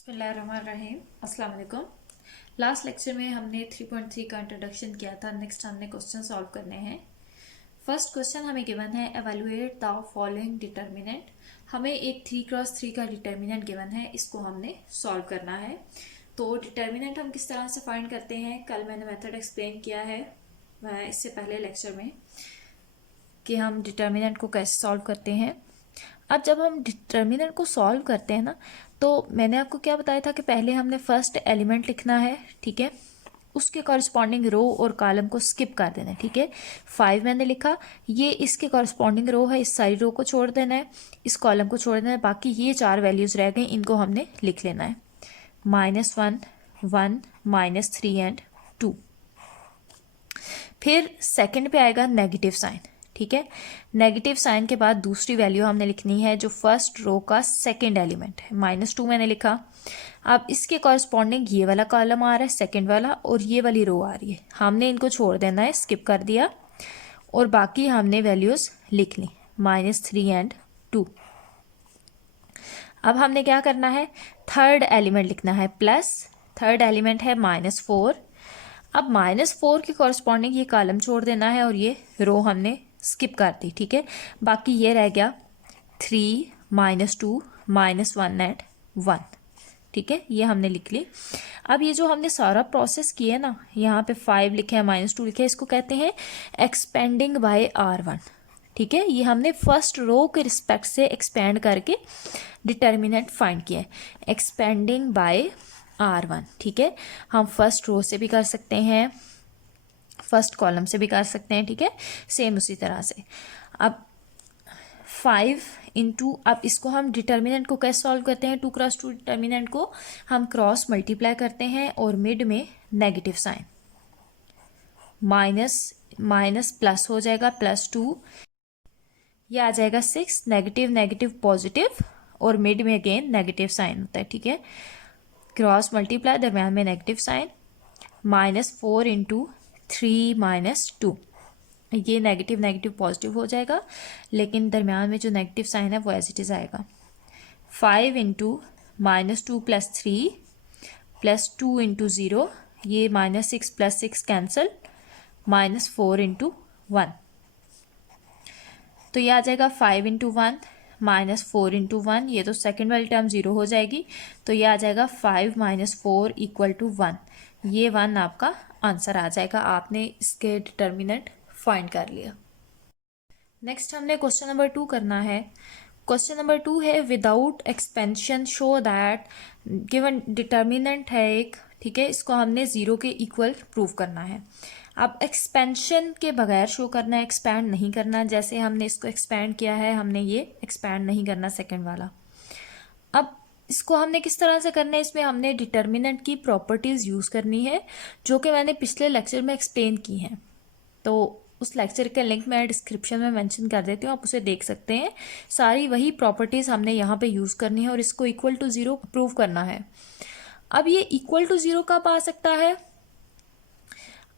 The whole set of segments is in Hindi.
बिस्मिल्लाहिर्रहमानिर्रहीम। अस्सलाम वालेकुम। लास्ट लेक्चर में हमने 3.3 का इंट्रोडक्शन किया था। नेक्स्ट हमने क्वेश्चन सॉल्व करने हैं। फर्स्ट क्वेश्चन हमें गिवन है, एवेलुएट द फॉलोइंग डिटर्मिनेंट। हमें एक 3x3 का डिटर्मिनेंट गिवन है, इसको हमने सॉल्व करना है। तो डिटर्मिनेंट हम किस तरह से फाइंड करते हैं, कल मैंने मेथड एक्सप्लेन किया है इससे पहले लेक्चर में कि हम डिटर्मिनेंट को कैसे सॉल्व करते हैं। अब जब हम डिटर्मिनेंट को सॉल्व करते हैं ना, तो मैंने आपको क्या बताया था कि पहले हमने फर्स्ट एलिमेंट लिखना है, ठीक है, उसके कॉरस्पॉन्डिंग रो और कॉलम को स्किप कर देना है, ठीक है। 5 मैंने लिखा, ये इसके कॉरस्पॉन्डिंग रो है, इस सारी रो को छोड़ देना है, इस कॉलम को छोड़ देना है, बाकी ये 4 वैल्यूज रह गई, इनको हमने लिख लेना है। -1, 1, -3 एंड 2। फिर सेकंड पे आएगा नेगेटिव साइन, ठीक है। नेगेटिव साइन के बाद दूसरी वैल्यू हमने लिखनी है जो फर्स्ट रो का सेकंड एलिमेंट है, -2 मैंने लिखा। अब इसके कॉरस्पॉन्डिंग ये वाला कॉलम आ रहा है सेकंड वाला, और ये वाली रो आ रही है, हमने इनको छोड़ देना है, स्किप कर दिया, और बाकी हमने वैल्यूज लिख ली, -3 एंड 2। अब हमने क्या करना है, थर्ड एलिमेंट लिखना है, प्लस थर्ड एलिमेंट है -4। अब -4 के कॉरस्पॉन्डिंग ये कॉलम छोड़ देना है, और ये रो हमने स्किप कर दी, ठीक है। बाकी ये रह गया 3, -2, -1 एंड 1, ठीक है, ये हमने लिख ली। अब ये जो हमने सारा प्रोसेस किया है ना, यहाँ पे 5 लिखे हैं, -2 लिखे हैं, इसको कहते हैं एक्सपेंडिंग बाय R1, ठीक है। ये हमने फर्स्ट रो के रिस्पेक्ट से एक्सपेंड करके डिटर्मिनेंट फाइंड किया है, एक्सपेंडिंग बाय R1, ठीक है। हम फर्स्ट रो से भी कर सकते हैं, फर्स्ट कॉलम से भी कर सकते हैं, ठीक है, सेम उसी तरह से। अब 5 इंटू, अब इसको हम डिटर्मिनेंट को कैसे सॉल्व करते हैं, 2x2 डिटर्मिनेंट को हम क्रॉस मल्टीप्लाई करते हैं, और मिड में negative sign, minus minus plus हो जाएगा, +2, ये आ जाएगा 6, नेगेटिव नेगेटिव पॉजिटिव, और मिड में अगेन नेगेटिव साइन होता है, ठीक है। क्रॉस मल्टीप्लाई, दरम्यान में नेगेटिव साइन, -4 इंटू 3 -2, ये नेगेटिव नेगेटिव पॉजिटिव हो जाएगा, लेकिन दरम्यान में जो नेगेटिव साइन है वो एज इट इज़ आएगा। 5 इंटू -2 + 3 + 2 इंटू 0, ये -6 + 6 कैंसिल, -4 इंटू 1, तो ये आ जाएगा 5 इंटू 1 -4 इंटू 1, ये तो सेकेंड वाली टर्म 0 हो जाएगी, तो ये आ जाएगा 5 - 4 = 1, ये 1 आपका आंसर आ जाएगा। आपने इसके डिटर्मिनेंट फाइंड कर लिया। नेक्स्ट हमने क्वेश्चन नंबर 2 करना है। क्वेश्चन नंबर 2 है, without expansion show that, given determinant है एक, ठीक है, इसको हमने 0 के इक्वल प्रूव करना है। अब एक्सपेंशन के बगैर शो करना है, एक्सपैंड नहीं करना, जैसे हमने इसको एक्सपैंड किया है, हमने ये एक्सपैंड नहीं करना सेकेंड वाला। अब इसको हमने किस तरह से करना है, इसमें हमने डिटर्मिनेंट की प्रॉपर्टीज़ यूज़ करनी है, जो कि मैंने पिछले लेक्चर में एक्सप्लेन की हैं। तो उस लेक्चर का लिंक मैं डिस्क्रिप्शन में मेंशन कर देती हूँ, आप उसे देख सकते हैं। सारी वही प्रॉपर्टीज़ हमने यहाँ पे यूज़ करनी है, और इसको = 0 प्रूव करना है। अब ये = 0 कब आ सकता है,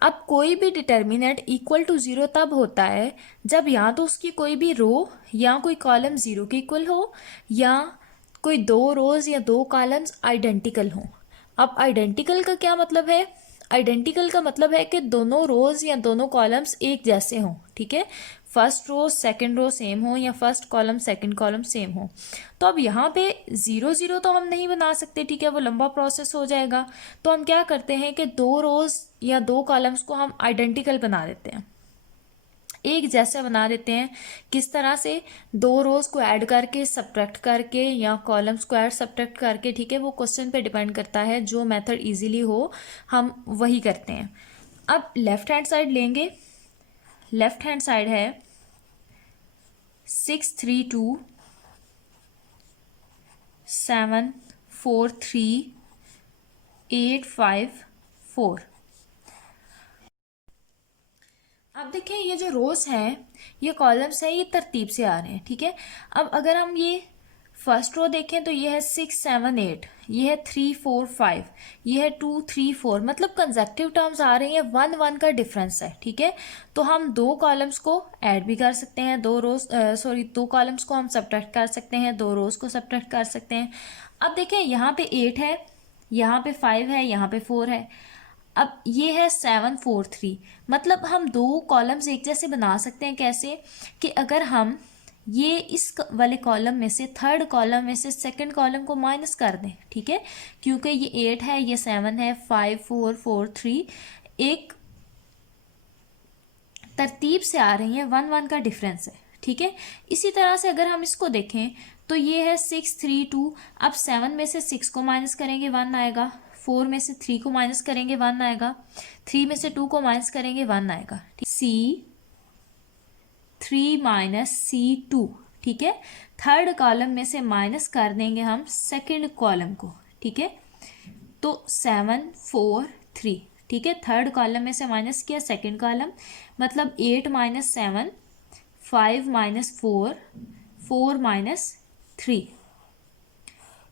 अब कोई भी डिटर्मिनेंट = 0 तब होता है जब या तो उसकी कोई भी रो या कोई कॉलम 0 के इक्वल हो, या कोई 2 रोज या 2 कॉलम्स आइडेंटिकल हों। अब आइडेंटिकल का क्या मतलब है, आइडेंटिकल का मतलब है कि दोनों रोज या दोनों कॉलम्स एक जैसे हों, ठीक है, first row second row same हो, या first column second column same हो। तो अब यहाँ पे 0 0 तो हम नहीं बना सकते, ठीक है, वो लंबा प्रोसेस हो जाएगा। तो हम क्या करते हैं कि 2 रोज या 2 कॉलम्स को हम आइडेंटिकल बना देते हैं, एक जैसा बना देते हैं। किस तरह से, 2 रोज को ऐड करके, सब्ट्रैक्ट करके, या कॉलम्स को ऐड सब्ट्रैक्ट करके, ठीक है, वो क्वेश्चन पे डिपेंड करता है, जो मेथड इजीली हो हम वही करते हैं। अब लेफ्ट हैंड साइड लेंगे, लेफ्ट हैंड साइड है 6 3 2 7 4 3 8 5 4। अब देखें, ये जो रोज हैं, ये कॉलम्स हैं, ये तरतीब से आ रहे हैं, ठीक है। अब अगर हम ये फर्स्ट रो देखें तो ये है 6 7 8, ये है 3 4 5, ये है 2 3 4, मतलब कंसेक्टिव टर्म्स आ रही हैं, 1 1 का डिफरेंस है, ठीक है। तो हम 2 कॉलम्स को ऐड भी कर सकते हैं, 2 कॉलम्स को हम सब्ट्रैक्ट कर सकते हैं, 2 रोज को सब्ट्रैक्ट कर सकते हैं। अब देखें यहाँ पे 8 है, यहाँ पे 5 है, यहाँ पे 4 है। अब ये है 7 4 3, मतलब हम दो कॉलम्स एक जैसे बना सकते हैं। कैसे कि अगर हम ये इस वाले कॉलम में से, थर्ड कॉलम में से सेकंड कॉलम को माइनस कर दें, ठीक है, क्योंकि ये 8 है, ये 7 है, 5 4 4 3 एक तरतीब से आ रही हैं, 1 1 का डिफरेंस है, ठीक है। इसी तरह से अगर हम इसको देखें तो ये है 6 3 2। अब 7 में से 6 को माइनस करेंगे 1 आएगा, 4 में से 3 को माइनस करेंगे 1 आएगा, 3 में से 2 को माइनस करेंगे 1 आएगा। C3 माइनस C2, ठीक है। थर्ड कॉलम में से माइनस कर देंगे हम सेकंड कॉलम को, ठीक है। तो 7 4 3, ठीक है, थर्ड कॉलम में से माइनस किया सेकंड कॉलम, मतलब 8 माइनस 7, 5 माइनस 4, 4 माइनस 3।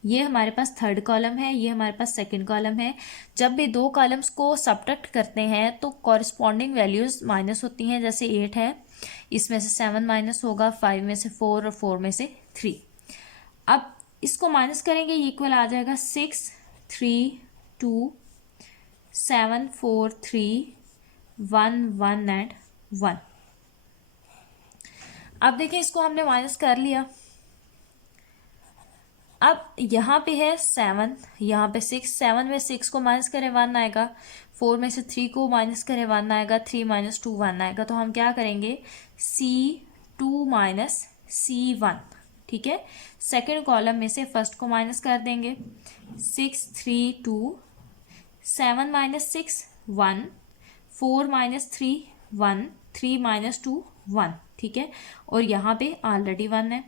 ये हमारे पास थर्ड कॉलम है, ये हमारे पास सेकंड कॉलम है। जब भी दो कॉलम्स को सब्ट्रैक्ट करते हैं तो कॉरस्पॉन्डिंग वैल्यूज माइनस होती हैं। जैसे 8 है, इसमें से 7 माइनस होगा, 5 में से 4 और 4 में से 3। अब इसको माइनस करेंगे, ये इक्वल आ जाएगा 6 3 2 7 4 3 1 1 एंड 1। अब देखें, इसको हमने माइनस कर लिया। अब यहाँ पे है 7, यहाँ पे 6, 7 में 6 को माइनस करें 1 आएगा, 4 में से 3 को माइनस करें 1 आएगा, 3 माइनस 2 1 आएगा। तो हम क्या करेंगे, C2 माइनस C1, ठीक है। सेकंड कॉलम में से फर्स्ट को माइनस कर देंगे, 6 3 2, 7 माइनस 6 1, 4 माइनस 3 1, 3 माइनस 2 1, ठीक है। और यहाँ पे ऑलरेडी 1 है।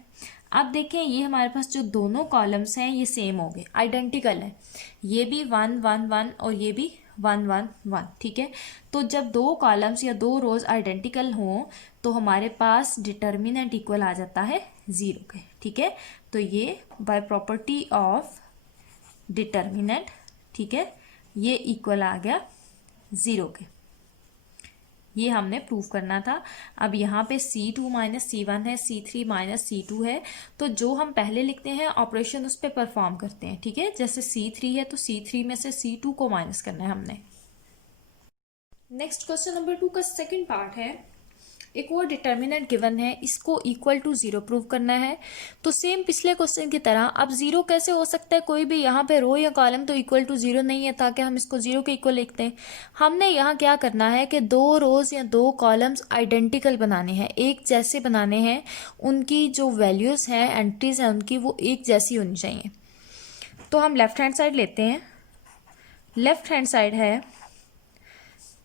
अब देखें, ये हमारे पास जो दोनों कॉलम्स हैं ये सेम हो गए, आइडेंटिकल है। ये भी 1 1 1 और ये भी 1 1 1, ठीक है। तो जब दो कॉलम्स या दो रोज आइडेंटिकल हों तो हमारे पास डिटर्मिनेंट इक्वल आ जाता है 0 के, ठीक है। तो ये बाय प्रॉपर्टी ऑफ डिटर्मिनेंट, ठीक है, ये इक्वल आ गया 0 के। ये हमने प्रूव करना था। अब यहाँ पे C2 माइनस C1 है, C3 माइनस C2 है, तो जो हम पहले लिखते हैं ऑपरेशन उस पर परफॉर्म करते हैं, ठीक है। जैसे C3 है तो C3 में से C2 को माइनस करना है हमने। नेक्स्ट क्वेश्चन नंबर 2 का सेकंड पार्ट है। एक और डिटर्मिनेंट गिवन है, इसको इक्वल टू 0 प्रूव करना है। तो सेम पिछले क्वेश्चन की तरह, अब 0 कैसे हो सकता है, कोई भी यहाँ पे रो या कॉलम तो इक्वल टू 0 नहीं है, ताकि हम इसको 0 के इक्वल लिखते हैं। हमने यहाँ क्या करना है कि दो रोज या दो कॉलम्स आइडेंटिकल बनाने हैं, एक जैसे बनाने हैं। उनकी जो वैल्यूज हैं, एंट्रीज हैं उनकी, वो एक जैसी होनी चाहिए। तो हम लेफ्ट हैंड साइड लेते हैं। लेफ्ट हैंड साइड है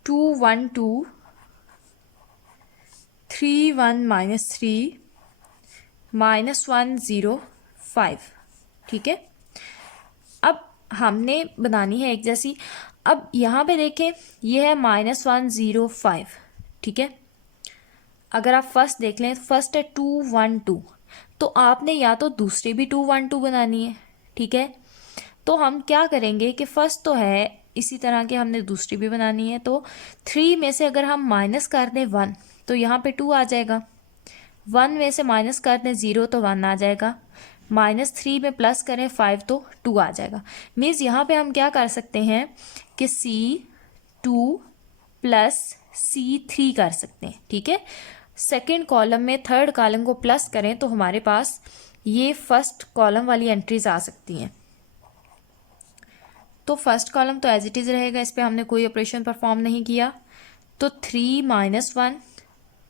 2 1 2 3 1 माइनस 3 माइनस 1 0 5, ठीक है। अब हमने बनानी है एक जैसी। अब यहाँ पे देखें, ये है माइनस 1 0 5, ठीक है। अगर आप फर्स्ट देख लें, फर्स्ट है 2 1 2, तो आपने या तो दूसरी भी 2 1 2 बनानी है, ठीक है। तो हम क्या करेंगे कि फर्स्ट तो है, इसी तरह के हमने दूसरी भी बनानी है। तो 3 में से अगर हम माइनस कर दें 1 तो यहाँ पे 2 आ जाएगा, 1 में से माइनस कर दें 0 तो 1 आ जाएगा, -3 में प्लस करें 5 तो 2 आ जाएगा। मीन्स यहाँ पे हम क्या कर सकते हैं कि C2 प्लस C3 कर सकते हैं, ठीक है। सेकेंड कॉलम में थर्ड कॉलम को प्लस करें तो हमारे पास ये फर्स्ट कॉलम वाली एंट्रीज आ सकती हैं। तो फर्स्ट कॉलम तो एज इट इज़ रहेगा, इस पर हमने कोई ऑपरेशन परफॉर्म नहीं किया। तो 3 माइनस 1,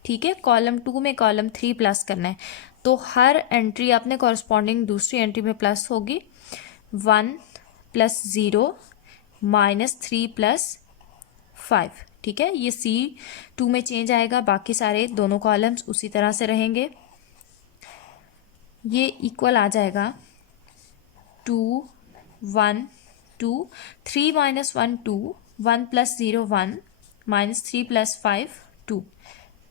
ठीक है। कॉलम 2 में कॉलम 3 प्लस करना है, तो हर एंट्री अपने कॉरस्पॉन्डिंग दूसरी एंट्री में प्लस होगी। 1 प्लस 0 माइनस 3 प्लस 5, ठीक है। ये C2 में चेंज आएगा, बाकी सारे दोनों कॉलम्स उसी तरह से रहेंगे। ये इक्वल आ जाएगा 2 1 2 3 minus 1 2 1 plus 0 1 minus 3 plus 5 2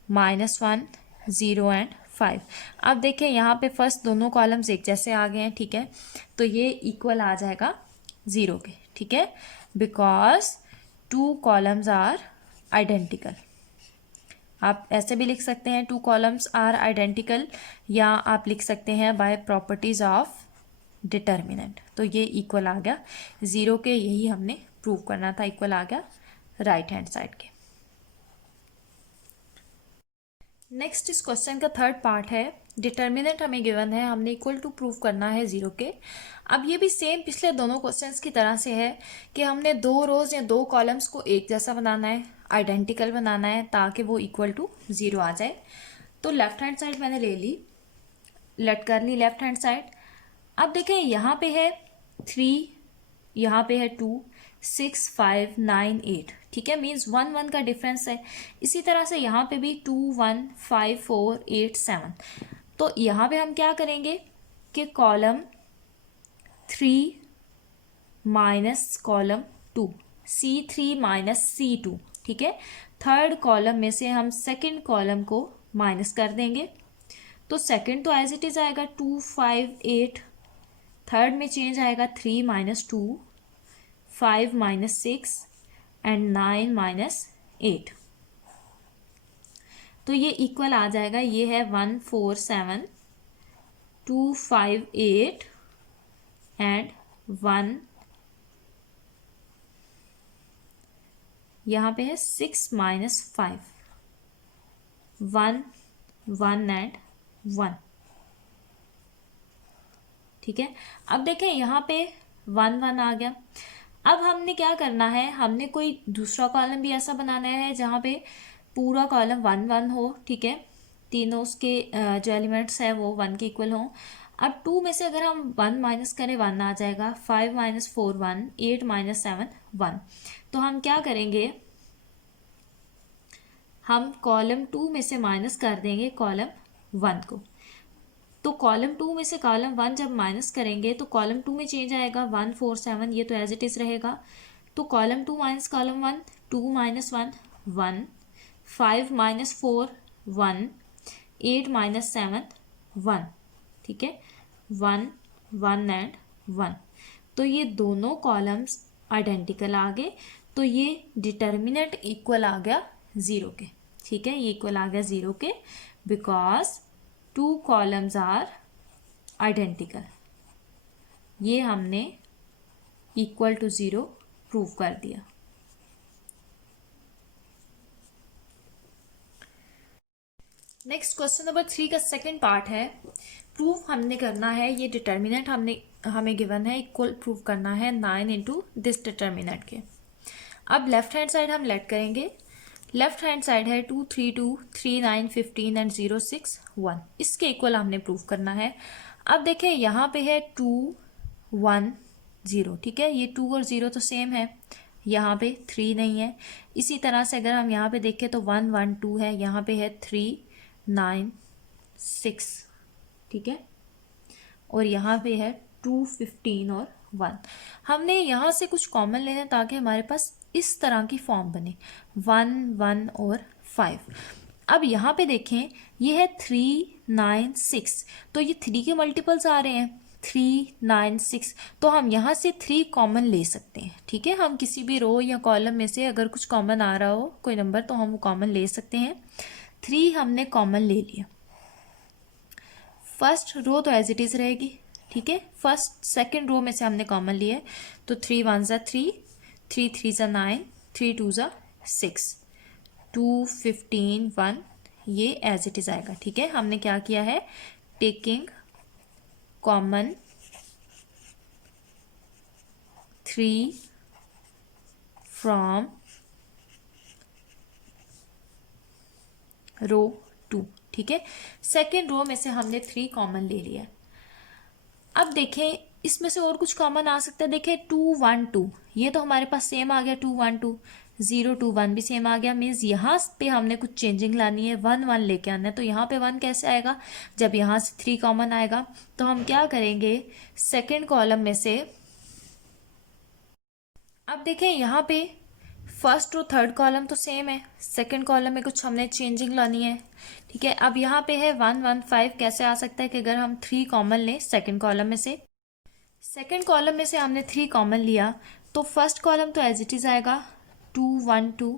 -1 0 and 5। अब देखें, यहाँ पे फर्स्ट दोनों कॉलम्स एक जैसे आ गए हैं, ठीक है। तो ये इक्वल आ जाएगा 0 के, ठीक है, बिकॉज 2 कॉलम्स आर आइडेंटिकल। आप ऐसे भी लिख सकते हैं 2 कॉलम्स आर आइडेंटिकल, या आप लिख सकते हैं बाय प्रॉपर्टीज ऑफ डिटर्मिनेंट। तो ये इक्वल आ गया 0 के, यही हमने प्रूव करना था, इक्वल आ गया राइट हैंड साइड के। नेक्स्ट इस क्वेश्चन का थर्ड पार्ट है, डिटर्मिनेंट हमें गिवन है, हमने इक्वल टू प्रूव करना है 0 के। अब ये भी सेम पिछले दोनों क्वेश्चंस की तरह से है कि हमने 2 रोज या 2 कॉलम्स को एक जैसा बनाना है, आइडेंटिकल बनाना है, ताकि वो इक्वल टू 0 आ जाए। तो लेफ्ट हैंड साइड मैंने ले ली, लेट कर ली लेफ्ट हैंड साइड। अब देखें यहाँ पे है 3, यहाँ पे है 2, 6, 5, 9, 8, ठीक है, मीन्स 1 1 का डिफरेंस है। इसी तरह से यहाँ पे भी 2, 1, 5, 4, 8, 7। तो यहाँ पे हम क्या करेंगे कि column 3 minus column 2, C3 minus C2, ठीक है। थर्ड कॉलम में से हम सेकंड कॉलम को माइनस कर देंगे, तो सेकंड तो एज इट इज आएगा 2, 5, 8। थर्ड में चेंज आएगा 3 माइनस 2, 5 माइनस 6 एंड 9 माइनस 8। तो ये इक्वल आ जाएगा, ये है 1, 4, 7, 2, 5, 8 एंड 1, यहाँ पे है 6 माइनस 5, 1, 1 एंड 1, ठीक है। अब देखें यहाँ पे 1 1 आ गया। अब हमने क्या करना है, हमने कोई दूसरा कॉलम भी ऐसा बनाना है जहाँ पे पूरा कॉलम 1 1 हो, ठीक है, तीनों उसके जो एलिमेंट्स है वो 1 के इक्वल हों। अब 2 में से अगर हम 1 माइनस करें 1 आ जाएगा, 5 माइनस 4 1, 8 माइनस 7 1। तो हम क्या करेंगे, हम कॉलम 2 में से माइनस कर देंगे कॉलम 1 को। तो कॉलम 2 में से कॉलम 1 जब माइनस करेंगे तो कॉलम 2 में चेंज आएगा 1, 4, 7, ये तो एज इट इज रहेगा। तो column 2 minus column 1, 2 minus 1 1, 5 minus 4 1, 8 minus 7 1, ठीक है, 1 1 एंड 1। तो ये दोनों कॉलम्स आइडेंटिकल आ गए, तो ये डिटर्मिनेंट इक्वल आ गया 0 के, ठीक है, ये इक्वल आ गया 0 के, बिकॉज 2 कॉलम्स आर आइडेंटिकल। ये हमने इक्वल टू 0 प्रूव कर दिया। नेक्स्ट क्वेश्चन नंबर 3 का सेकंड पार्ट है, प्रूफ हमने करना है, ये डिटर्मिनेंट हमें गिवन है, इक्वल प्रूव करना है 9 इंटू दिस डिटर्मिनेंट के। अब लेफ्ट हैंड साइड हम लेट करेंगे, लेफ्ट हैंड साइड है 2, 3, 2, 3, 9, 15 एंड 0, 6, 1, इसके इक्वल हमने प्रूव करना है। अब देखें यहाँ पे है 2, 1, 0, ठीक है, ये 2 और 0 तो सेम है, यहाँ पे 3 नहीं है। इसी तरह से अगर हम यहाँ पे देखें तो 1, 1, 2 है, यहाँ पे है 3, 9, 6, ठीक है, और यहाँ पे है 2, 15 और 1। हमने यहाँ से कुछ कॉमन लेना है ताकि हमारे पास इस तरह की फॉर्म बने, 1, 1 और 5। अब यहाँ पे देखें ये है 3, 9, 6, तो ये 3 के मल्टीपल्स आ रहे हैं, 3, 9, 6, तो हम यहाँ से 3 कॉमन ले सकते हैं, ठीक है। हम किसी भी रो या कॉलम में से अगर कुछ कॉमन आ रहा हो कोई नंबर तो हम वो कॉमन ले सकते हैं। 3 हमने कॉमन ले लिया, फर्स्ट रो तो एज इट इज रहेगी, ठीक है, फर्स्ट सेकंड रो में से हमने कॉमन लिए, तो 3 1 ज़ा 3, 3 3 ज़ा 9, 3 2 ज़ा 6, 2, 15, 1, ये एज इट इज आएगा, ठीक है। हमने क्या किया है, टेकिंग कॉमन 3 फ्रॉम रो 2, ठीक है, सेकेंड रो में से हमने 3 कॉमन ले लिया। अब देखें इसमें से और कुछ कॉमन आ सकता है, देखें 2, 1, 2, ये तो हमारे पास सेम आ गया, 2, 1, 2, 0, 2, 1 भी सेम आ गया, मीन्स यहाँ पे हमने कुछ चेंजिंग लानी है, 1 1 लेके आना है। तो यहाँ पे 1 कैसे आएगा, जब यहाँ से 3 कॉमन आएगा तो हम क्या करेंगे, सेकेंड कॉलम में से, अब देखें यहाँ पे फर्स्ट और थर्ड कॉलम तो सेम है, सेकंड कॉलम में कुछ हमने चेंजिंग लानी है, ठीक है। अब यहाँ पे है 1 1 5, कैसे आ सकता है कि अगर हम 3 कॉमन लें सेकंड कॉलम में से, सेकंड कॉलम में से हमने 3 कॉमन लिया तो फर्स्ट कॉलम तो एज इट इज आएगा 2 1 2।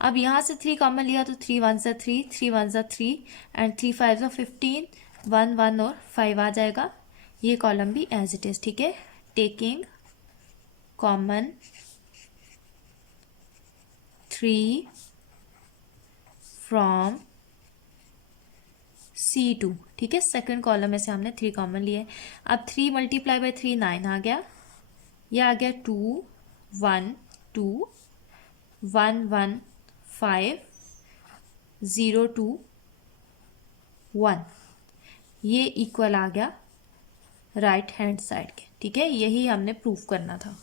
अब यहाँ से 3 कॉमन लिया तो 3 1 ज़ा 3, 3 1 ज़ा 3 एंड 3 5 ज़ा 15, 1 1 और 5 आ जाएगा, ये कॉलम भी एज इट इज, ठीक है। टेकिंग कॉमन 3 फ्रॉम C2, ठीक है। सेकंड कॉलम में से हमने 3 कॉमन लिए। अब 3 मल्टीप्लाई बाई 3 9 आ गया, यह आ गया 2 1 2 1 1 5 0 2 1, ये इक्वल आ गया राइट हैंड साइड के, ठीक है। यही हमने प्रूफ करना था।